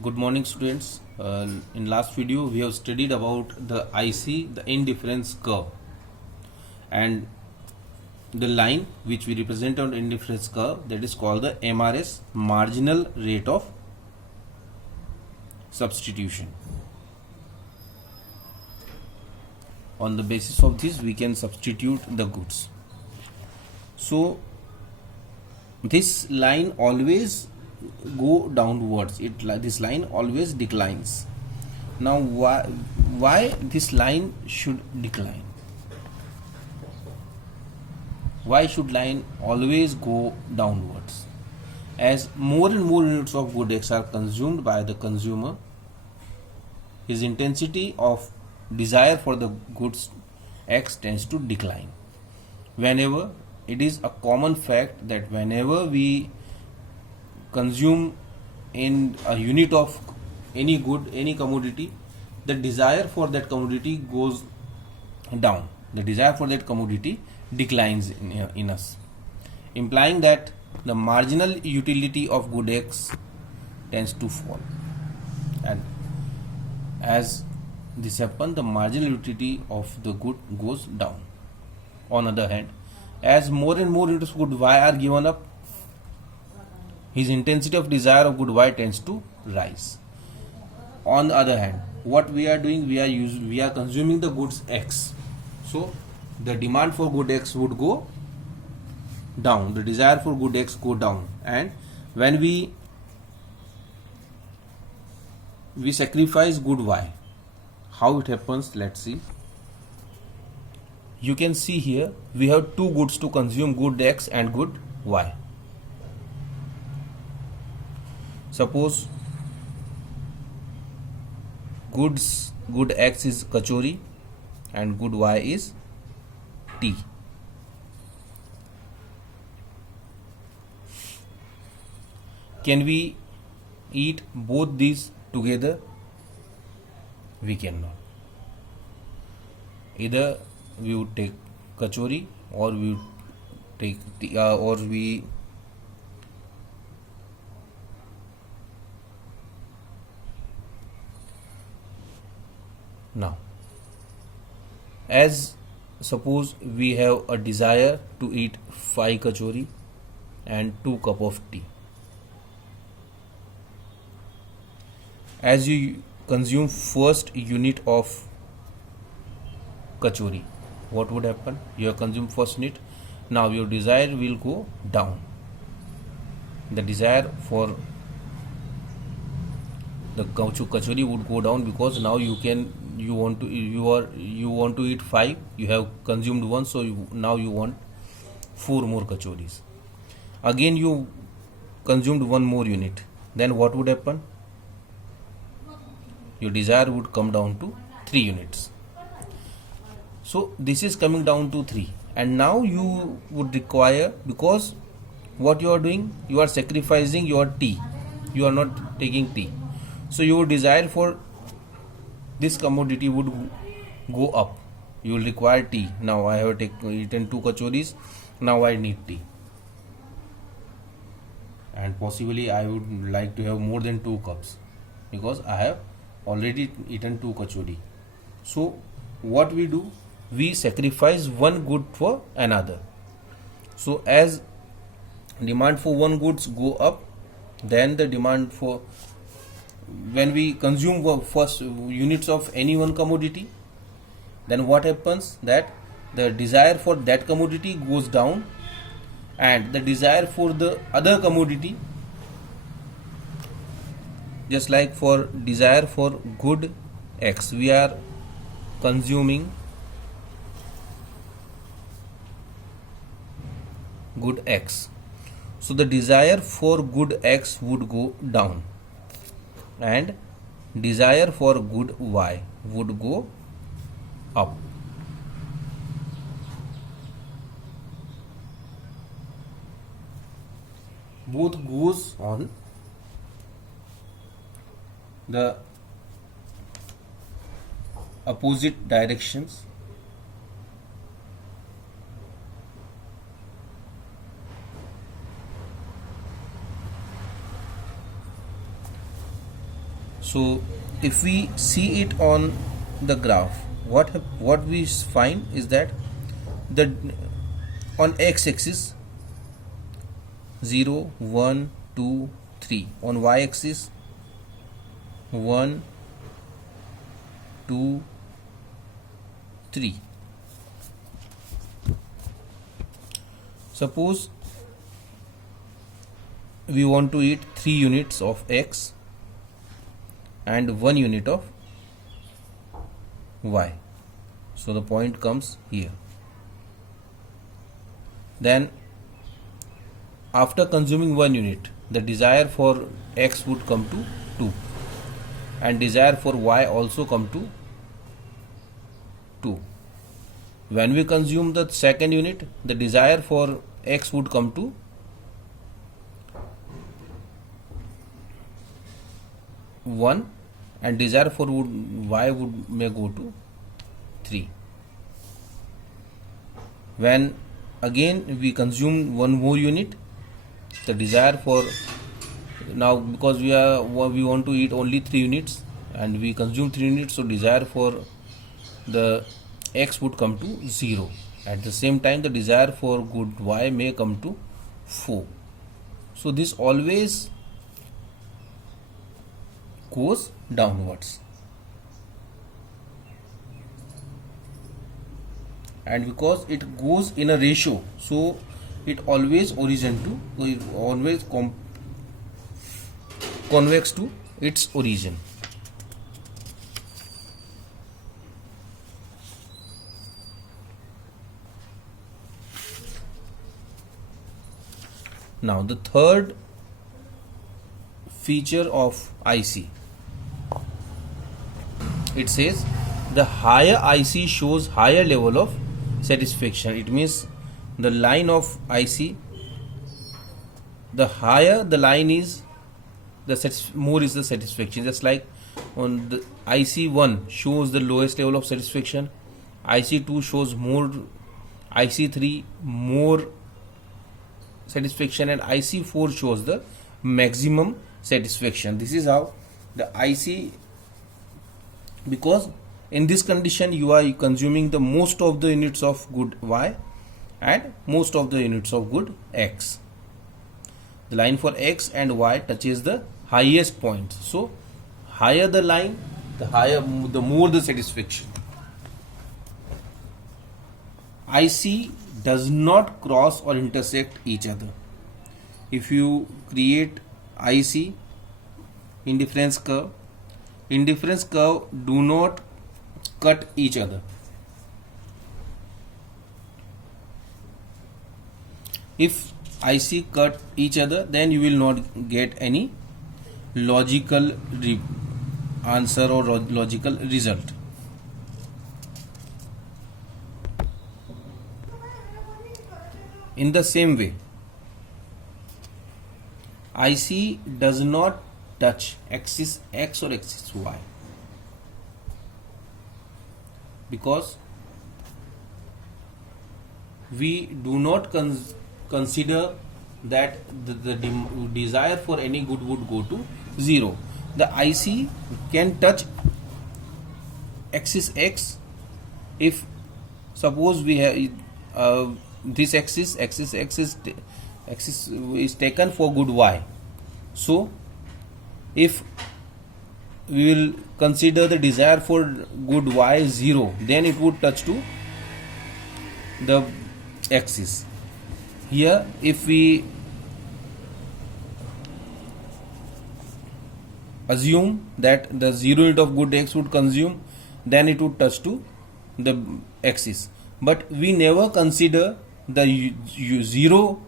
Good morning, students. In last video we have studied about the IC, the indifference curve, and the line which we represent on indifference curve, that is called the MRS, marginal rate of substitution. On the basis of this we can substitute the goods. So this line always go downwards. This line always declines. Now why this line should decline? Why should line always go downwards? As more and more units of good X are consumed by the consumer, his intensity of desire for the goods X tends to decline. Whenever it is a common fact that whenever we consume in a unit of any good, any commodity, the desire for that commodity goes down. The desire for that commodity declines in us, implying that the marginal utility of good X tends to fall. And as this happens, the marginal utility of the good goes down. On the other hand, as more and more units of good Y are given up, his intensity of desire of good Y tends to rise. On the other hand, what we are doing, we are consuming the goods X. So the demand for good X would go down. The desire for good X go down. And when we sacrifice good Y, how it happens? Let's see. You can see here we have two goods to consume, good X and good Y. Suppose good X is kachori and good Y is tea. Can we eat both these together? We cannot. Either we would take kachori or we would take tea, or we now, as suppose we have a desire to eat 5 kachori and 2 cup of tea. As you consume first unit of kachori, what would happen? You have consumed first unit. Now your desire will go down. The desire for the kachori would go down because now you want to eat 5. You have consumed 1, so now you want 4 more kachoris. Again you consumed 1 more unit. Then what would happen? Your desire would come down to 3 units. So this is coming down to 3, and now you would require, because what you are doing, you are sacrificing your tea. You are not taking tea. So your desire for this commodity would go up. You will require tea. Now I have eaten 2 kachoris. Now I need tea. And possibly I would like to have more than 2 cups because I have already eaten 2 kachori. So what we do? We sacrifice one good for another. So as demand for one goods go up, then the demand for, when we consume first units of any one commodity, then what happens? That the desire for that commodity goes down, and the desire for the other commodity, just like for desire for good X, we are consuming good X. So the desire for good X would go down and desire for good Y would go up. Both goes on the opposite directions. So if we see it on the graph, what we find is that the on x-axis 0 1 2 3, on y-axis 1 2 3. Suppose we want to eat 3 units of x and 1 unit of y, so the point comes here. Then after consuming 1 unit, the desire for x would come to 2 and desire for y also come to 2. When we consume the second unit, the desire for x would come to 1 and desire for y may go to 3. When again we consume one more unit, the desire for, now because we want to eat only 3 units and we consume 3 units, so desire for the x would come to 0. At the same time, the desire for good y may come to 4. So this always goes downwards, and because it goes in a ratio, so it always convex to its origin. Now the third feature of IC, it says the higher IC shows higher level of satisfaction. It means the line of IC, the higher the line is, more is the satisfaction. Just like on the IC1 shows the lowest level of satisfaction, IC2 shows more, IC3 more satisfaction, and IC4 shows the maximum satisfaction. This is how the IC, because in this condition you are consuming the most of the units of good y and most of the units of good x. The line for x and y touches the highest point, so higher the line, the more the satisfaction. IC does not cross or intersect each other. If you create IC indifference curve do not cut each other. If IC cut each other, then you will not get any logical answer or logical result. In the same way, IC does not touch axis x or axis y, because we do not consider that the desire for any good would go to 0. The IC can touch axis x if suppose we have this axis is taken for good y. So if we will consider the desire for good y 0, then it would touch to the axis. Here if we assume that the 0 unit of good x would consume, then it would touch to the axis, but we never consider the 0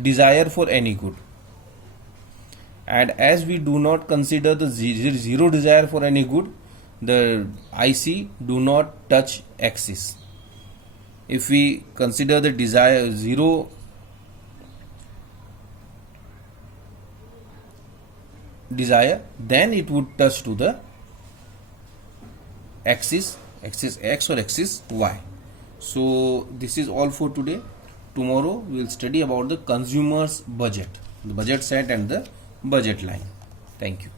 desire for any good, and as we do not consider the 0 desire for any good, the IC do not touch axis. If we consider the desire 0 desire, then it would touch to the axis x or axis y. So this is all for today. Tomorrow we will study about the consumer's budget, the budget set and the budget line. Thank you.